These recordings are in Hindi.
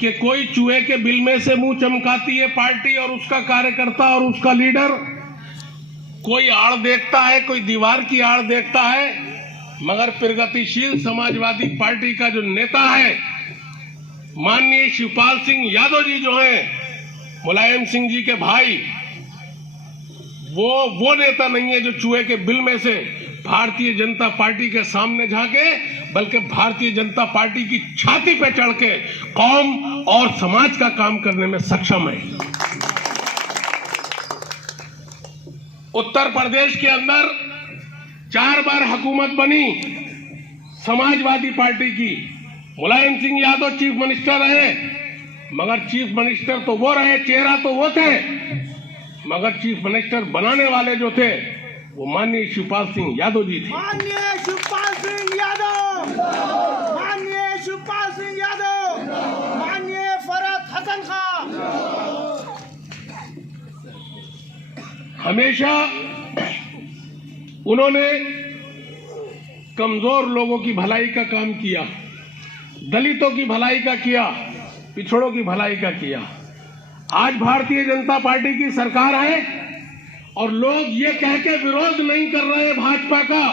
कि कोई चूहे के बिल में से मुंह चमकाती है पार्टी और उसका कार्यकर्ता और उसका लीडर, कोई आड़ देखता है, कोई दीवार की आड़ देखता है, मगर प्रगतिशील समाजवादी पार्टी का जो नेता है माननीय शिवपाल सिंह यादव जी जो हैं, मुलायम सिंह जी के भाई, वो नेता नहीं है जो चूहे के बिल में से भारतीय जनता पार्टी के सामने झांके, बल्कि भारतीय जनता पार्टी की छाती पे चढ़ के कौम और समाज का काम करने में सक्षम है। उत्तर प्रदेश के अंदर 4 बार हुकूमत बनी समाजवादी पार्टी की, मुलायम सिंह यादव चीफ मिनिस्टर रहे, मगर चीफ मिनिस्टर तो वो रहे, चेहरा तो वो थे, मगर चीफ मिनिस्टर बनाने वाले जो थे वो माननीय शिवपाल सिंह यादव जी थे। माननीय शिवपाल सिंह यादव, माननीय शिवपाल सिंह यादव, माननीय फरहत हसन खान। हमेशा उन्होंने कमजोर लोगों की भलाई का काम किया, दलितों की भलाई का किया, पिछड़ों की भलाई का किया। आज भारतीय जनता पार्टी की सरकार है और लोग ये कह के विरोध नहीं कर रहे भाजपा का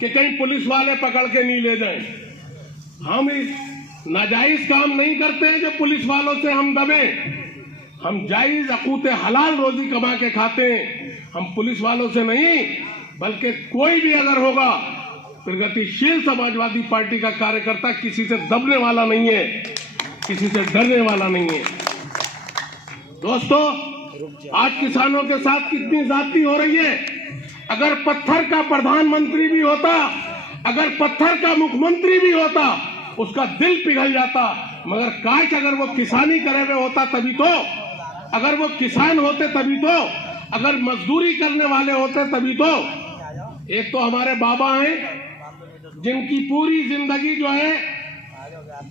कि कहीं पुलिस वाले पकड़ के नहीं ले जाएं। हम इस नाजायज काम नहीं करते हैं जो पुलिस वालों से हम दबे, हम जायज अकूत हलाल रोजी कमा के खाते हैं। हम पुलिस वालों से नहीं, बल्कि कोई भी अगर होगा, प्रगतिशील समाजवादी पार्टी का कार्यकर्ता किसी से दबने वाला नहीं है, किसी से डरने वाला नहीं है। दोस्तों, आज किसानों के साथ कितनी ज्यादती हो रही है। अगर पत्थर का प्रधानमंत्री भी होता, अगर पत्थर का मुख्यमंत्री भी होता, उसका दिल पिघल जाता, मगर काश अगर वो किसानी करे हुए होता तभी तो, अगर वो किसान होते तभी तो, अगर मजदूरी करने वाले होते तभी तो। एक तो हमारे बाबा हैं जिनकी पूरी जिंदगी जो है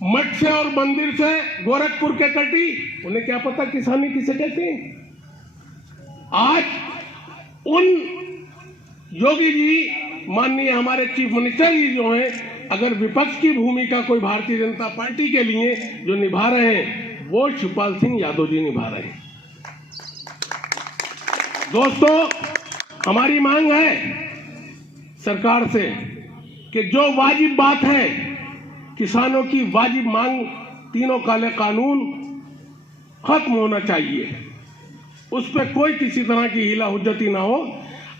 मठ से और मंदिर से गोरखपुर के कटी, उन्हें क्या पता किसानी किसे कहते हैं। आज उन योगी जी, माननीय हमारे चीफ मिनिस्टर जी जो हैं, अगर विपक्ष की भूमिका कोई भारतीय जनता पार्टी के लिए जो निभा रहे हैं, वो शिवपाल सिंह यादव जी निभा रहे हैं। दोस्तों, हमारी मांग है सरकार से कि जो वाजिब बात है, किसानों की वाजिब मांग, तीनों काले कानून खत्म होना चाहिए, उस पर कोई किसी तरह की हीला हुज्जती ना हो।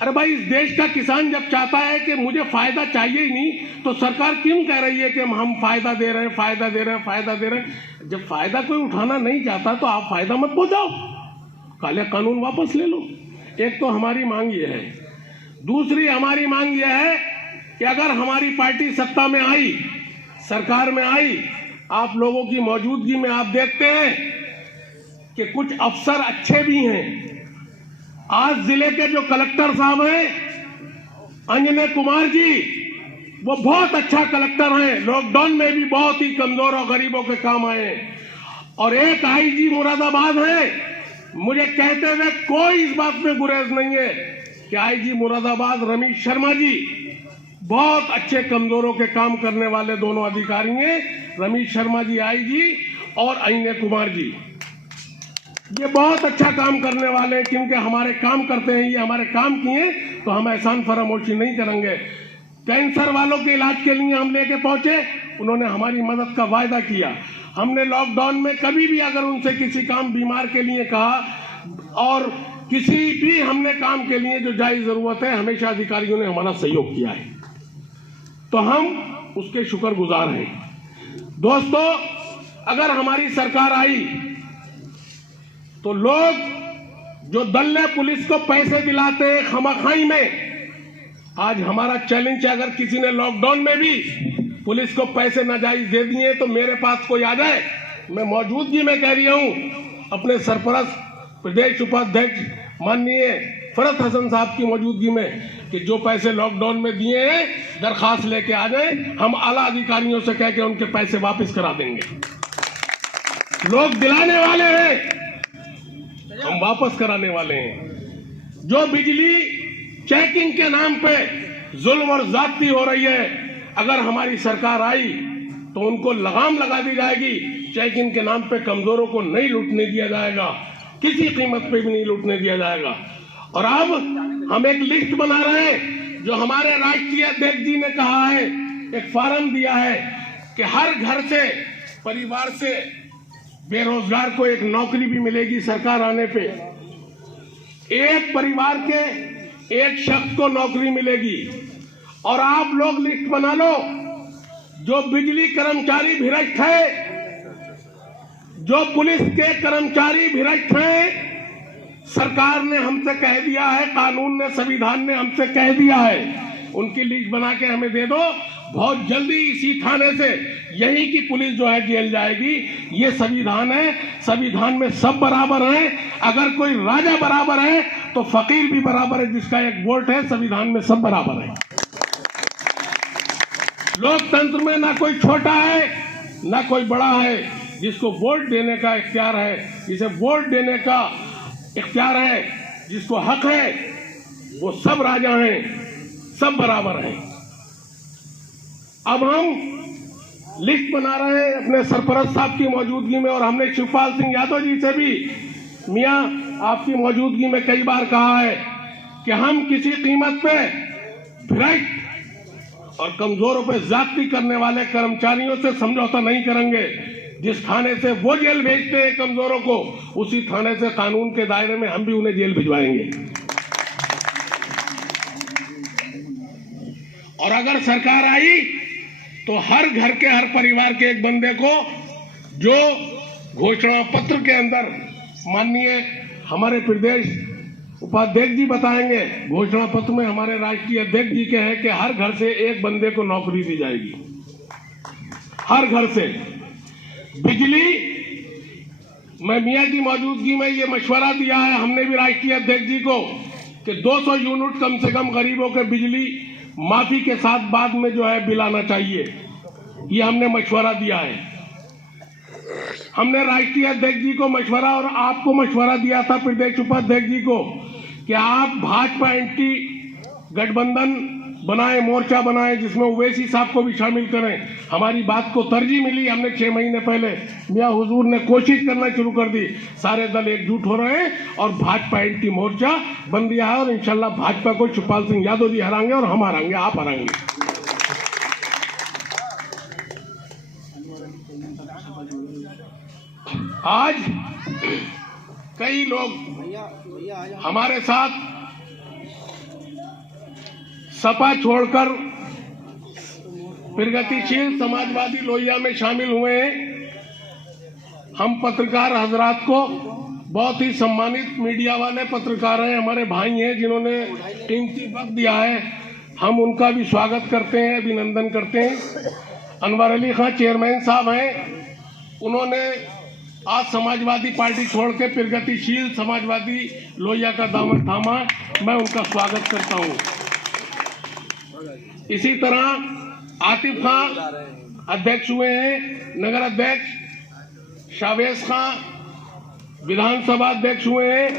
अरे भाई, इस देश का किसान जब चाहता है कि मुझे फायदा चाहिए ही नहीं, तो सरकार क्यों कह रही है कि हम फायदा दे रहे हैं, फायदा दे रहे हैं, फायदा दे रहे हैं। जब फायदा कोई उठाना नहीं चाहता तो आप फायदा मत पहुंचाओ, काले कानून वापस ले लो। एक तो हमारी मांग ये है। दूसरी हमारी मांग ये है कि अगर हमारी पार्टी सत्ता में आई, सरकार में आई, आप लोगों की मौजूदगी में आप देखते हैं कि कुछ अफसर अच्छे भी हैं। आज जिले के जो कलेक्टर साहब हैं, अंजने कुमार जी, वो बहुत अच्छा कलेक्टर हैं, लॉकडाउन में भी बहुत ही कमजोर और गरीबों के काम आए। और एक आईजी मुरादाबाद है, मुझे कहते हुए कोई इस बात में गुरेज नहीं है कि आईजी मुरादाबाद रमेश शर्मा जी बहुत अच्छे कमजोरों के काम करने वाले दोनों अधिकारी हैं। रमेश शर्मा जी आईजी और अंजने कुमार जी, ये बहुत अच्छा काम करने वाले हैं, क्योंकि हमारे काम करते हैं, ये हमारे काम किए तो हम एहसान फरामोशी नहीं करेंगे। कैंसर वालों के इलाज के लिए हम लेके पहुंचे, उन्होंने हमारी मदद का वायदा किया। हमने लॉकडाउन में कभी भी अगर उनसे किसी काम बीमार के लिए कहा और किसी भी हमने काम के लिए जो जायज जरूरत है, हमेशा अधिकारियों ने हमारा सहयोग किया है, तो हम उसके शुक्रगुजार हैं। दोस्तों, अगर हमारी सरकार आई तो लोग जो दल्ले पुलिस को पैसे दिलाते हैं खमाखाई में, आज हमारा चैलेंज है, अगर किसी ने लॉकडाउन में भी पुलिस को पैसे नाजायज दे दिए तो मेरे पास कोई आ जाए। मैं मौजूदगी में कह रही हूं, अपने सरपरस्त प्रदेश उपाध्यक्ष माननीय फरहत हसन साहब की मौजूदगी में, कि जो पैसे लॉकडाउन में दिए हैं दरखास्त लेके आ जाए, हम आला अधिकारियों से कह के उनके पैसे वापस करा देंगे। लोग दिलाने वाले हैं, हम वापस कराने वाले हैं। जो बिजली चेकिंग के नाम पे जुल्म और ज्यादती हो रही है, अगर हमारी सरकार आई तो उनको लगाम लगा दी जाएगी चेक इन के नाम पे कमजोरों को नहीं लूटने दिया जाएगा, किसी कीमत पे भी नहीं लूटने दिया जाएगा। और अब हम एक लिस्ट बना रहे हैं, जो हमारे राष्ट्रीय अध्यक्ष जी ने कहा है, एक फॉर्म दिया है कि हर घर से, परिवार से बेरोजगार को एक नौकरी भी मिलेगी सरकार आने पे। एक परिवार के एक शख्स को नौकरी मिलेगी। और आप लोग लिस्ट बना लो, जो बिजली कर्मचारी भ्रष्ट है, जो पुलिस के कर्मचारी भ्रष्ट हैं, सरकार ने हमसे कह दिया है, कानून ने, संविधान ने हमसे कह दिया है, उनकी लिस्ट बना के हमें दे दो। बहुत जल्दी इसी थाने से यही की पुलिस जो है जेल जाएगी। ये संविधान है, संविधान में सब बराबर हैं। अगर कोई राजा बराबर है तो फकीर भी बराबर है, जिसका एक वोट है। संविधान में सब बराबर है। लोकतंत्र में ना कोई छोटा है ना कोई बड़ा है। जिसको वोट देने का इख्तियार है, जिसे वोट देने का इख्तियार है, जिसको हक है, वो सब राजा हैं, सब बराबर हैं। अब हम लिस्ट बना रहे हैं अपने सरपरस्त साहब की मौजूदगी में, और हमने शिवपाल सिंह यादव जी से भी, मियां आपकी मौजूदगी में कई बार कहा है कि हम किसी कीमत पे भ्रष्ट और कमजोरों पे ज्यादती करने वाले कर्मचारियों से समझौता नहीं करेंगे। जिस थाने से वो जेल भेजते हैं कमजोरों को, उसी थाने से कानून के दायरे में हम भी उन्हें जेल भिजवाएंगे। और अगर सरकार आई तो हर घर के, हर परिवार के एक बंदे को, जो घोषणा पत्र के अंदर माननीय हमारे प्रदेश उपाध्यक्ष जी बताएंगे, घोषणा पत्र में हमारे राष्ट्रीय अध्यक्ष जी के हैं कि हर घर से एक बंदे को नौकरी दी जाएगी। हर घर से। बिजली, मैं मियां की मौजूदगी में ये मशवरा दिया है हमने भी राष्ट्रीय अध्यक्ष जी को कि 200 यूनिट कम से कम गरीबों के बिजली माफी के साथ बाद में जो है बिल आना चाहिए। ये हमने मशवरा दिया है। हमने राष्ट्रीय अध्यक्ष जी को मशवरा और आपको मशवरा दिया था, प्रदेश उपाध्यक्ष जी को, कि आप भाजपा एंटी गठबंधन बनाए, मोर्चा बनाए, जिसमें ओवैसी साहब को भी शामिल करें। हमारी बात को तरजीह मिली। हमने 6 महीने पहले मियां हुजूर ने कोशिश करना शुरू कर दी। सारे दल एकजुट हो रहे हैं और भाजपा एंटी मोर्चा बन दिया है। और इंशाल्लाह भाजपा को शिवपाल सिंह यादव जी हराएंगे और हम हराएंगे, आप हराएंगे। आज कई लोग हमारे साथ सपा छोड़कर प्रगतिशील समाजवादी लोहिया में शामिल हुए हैं। हम पत्रकार हजरात को, बहुत ही सम्मानित मीडिया वाले पत्रकार हैं, हमारे भाई हैं, जिन्होंने कीमती वक्त दिया है, हम उनका भी स्वागत करते हैं, अभिनंदन करते हैं। अनवर अली खां चेयरमैन साहब हैं, उन्होंने आज समाजवादी पार्टी छोड़ के प्रगतिशील समाजवादी लोहिया का दामन थामा, मैं उनका स्वागत करता हूं। इसी तरह आतिफ खां अध्यक्ष हुए हैं, नगर अध्यक्ष शावेज खां विधानसभा अध्यक्ष हुए हैं।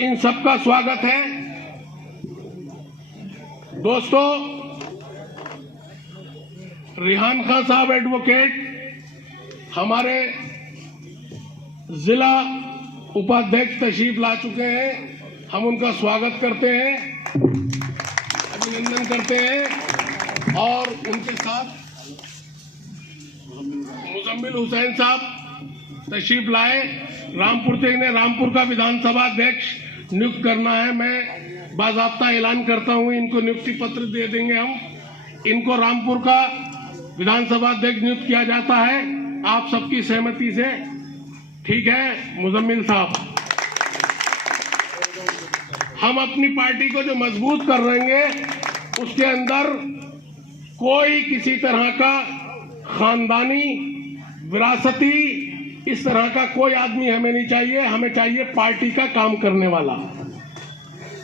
इन सबका स्वागत है। दोस्तों, रिहान खां साहब एडवोकेट हमारे जिला उपाध्यक्ष तशरीफ ला चुके हैं, हम उनका स्वागत करते हैं, अभिनंदन करते हैं। और उनके साथ मुजम्मिल हुसैन साहब तशरीफ लाए। रामपुर से इन्हें रामपुर का विधानसभा अध्यक्ष नियुक्त करना है। मैं बाज़ाब्ता ऐलान करता हूं, इनको नियुक्ति पत्र दे देंगे हम। इनको रामपुर का विधानसभा अध्यक्ष नियुक्त किया जाता है, आप सबकी सहमति से। ठीक है मुजम्मिल साहब, हम अपनी पार्टी को जो मजबूत कर रहेंगे, उसके अंदर कोई किसी तरह का खानदानी, विरासती, इस तरह का कोई आदमी हमें नहीं चाहिए। हमें चाहिए पार्टी का काम करने वाला,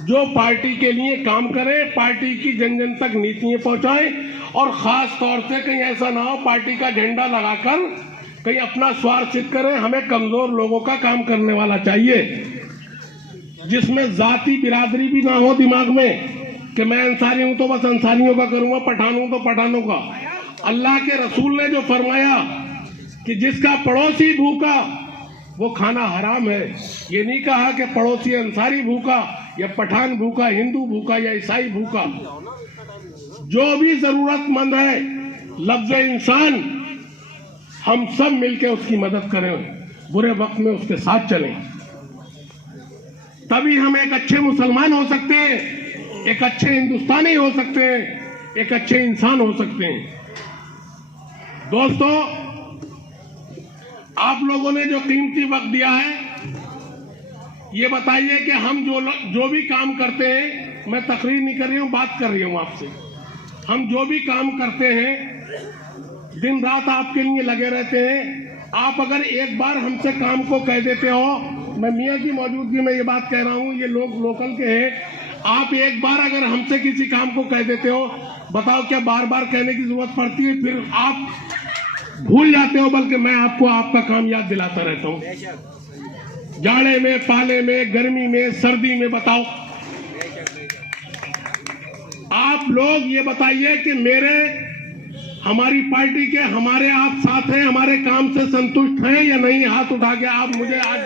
जो पार्टी के लिए काम करे, पार्टी की जन जन तक नीतियां पहुंचाए, और खास तौर से कहीं ऐसा ना हो पार्टी का झंडा लगाकर कहीं अपना स्वार्थ सिद्ध करे। हमें कमजोर लोगों का काम करने वाला चाहिए, जिसमें जाति बिरादरी भी ना हो दिमाग में कि मैं अंसारी हूं तो बस अंसारियों का करूंगा, पठान हूं तो पठानों का। अल्लाह के रसूल ने जो फरमाया कि जिसका पड़ोसी भूखा वो खाना हराम है। ये नहीं कहा कि पड़ोसी अंसारी भूखा या पठान भूखा, हिंदू भूखा या ईसाई भूखा। जो भी जरूरतमंद है, लफ्ज इंसान, हम सब मिलकर उसकी मदद करें, बुरे वक्त में उसके साथ चलें, तभी हम एक अच्छे मुसलमान हो सकते हैं, एक अच्छे हिंदुस्तानी हो सकते हैं, एक अच्छे इंसान हो सकते हैं। दोस्तों, आप लोगों ने जो कीमती वक्त दिया है, ये बताइए कि हम जो भी काम करते हैं, मैं तकरीर नहीं कर रही हूं, बात कर रही हूं आपसे। हम जो भी काम करते हैं, दिन रात आपके लिए लगे रहते हैं। आप अगर एक बार हमसे काम को कह देते हो, मैं मियां की मौजूदगी में ये बात कह रहा हूं, ये लोग लोकल के हैं, आप एक बार अगर हमसे किसी काम को कह देते हो, बताओ क्या बार बार कहने की जरूरत पड़ती है? फिर आप भूल जाते हो, बल्कि मैं आपको आपका काम याद दिलाता रहता हूं। जाड़े में, पाले में, गर्मी में, सर्दी में, बताओ आप लोग ये बताइए कि हमारी पार्टी के हमारे आप साथ हैं, हमारे काम से संतुष्ट हैं या नहीं? हाथ उठा के आप मुझे आज,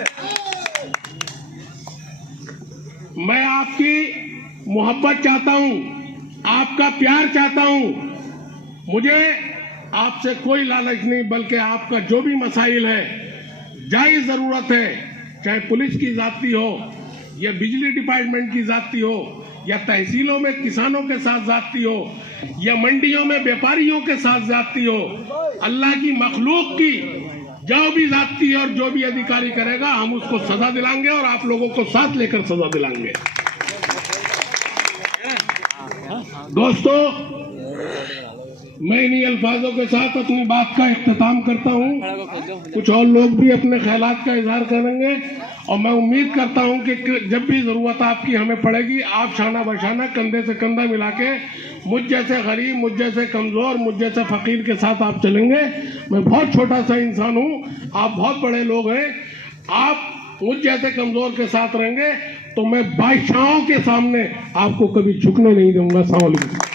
मैं आपकी मोहब्बत चाहता हूं, आपका प्यार चाहता हूं। मुझे आपसे कोई लालच नहीं, बल्कि आपका जो भी मसाइल है, जायज जरूरत है, चाहे पुलिस की जाती हो या बिजली डिपार्टमेंट की जाती हो या तहसीलों में किसानों के साथ जाती हो या मंडियों में व्यापारियों के साथ जाती हो, अल्लाह की मखलूक की जो भी जाती है और जो भी अधिकारी करेगा, हम उसको सजा दिलाएंगे और आप लोगों को साथ लेकर सजा दिलाएंगे। दोस्तों, मैं इन्हीं अल्फाजों के साथ अपनी बात का इख्तिताम करता हूं। कुछ और लोग भी अपने ख्यालात का इजहार करेंगे और मैं उम्मीद करता हूं कि जब भी जरूरत आपकी हमें पड़ेगी, आप शाना बशाना, कंधे से कंधा मिला के मुझ जैसे गरीब, मुझ जैसे कमजोर, मुझ जैसे फकीर के साथ आप चलेंगे। मैं बहुत छोटा सा इंसान हूं, आप बहुत बड़े लोग हैं। आप मुझ जैसे कमजोर के साथ रहेंगे तो मैं बादशाहों के सामने आपको कभी झुकने नहीं दूंगा। अस्सलाम वालेकुम।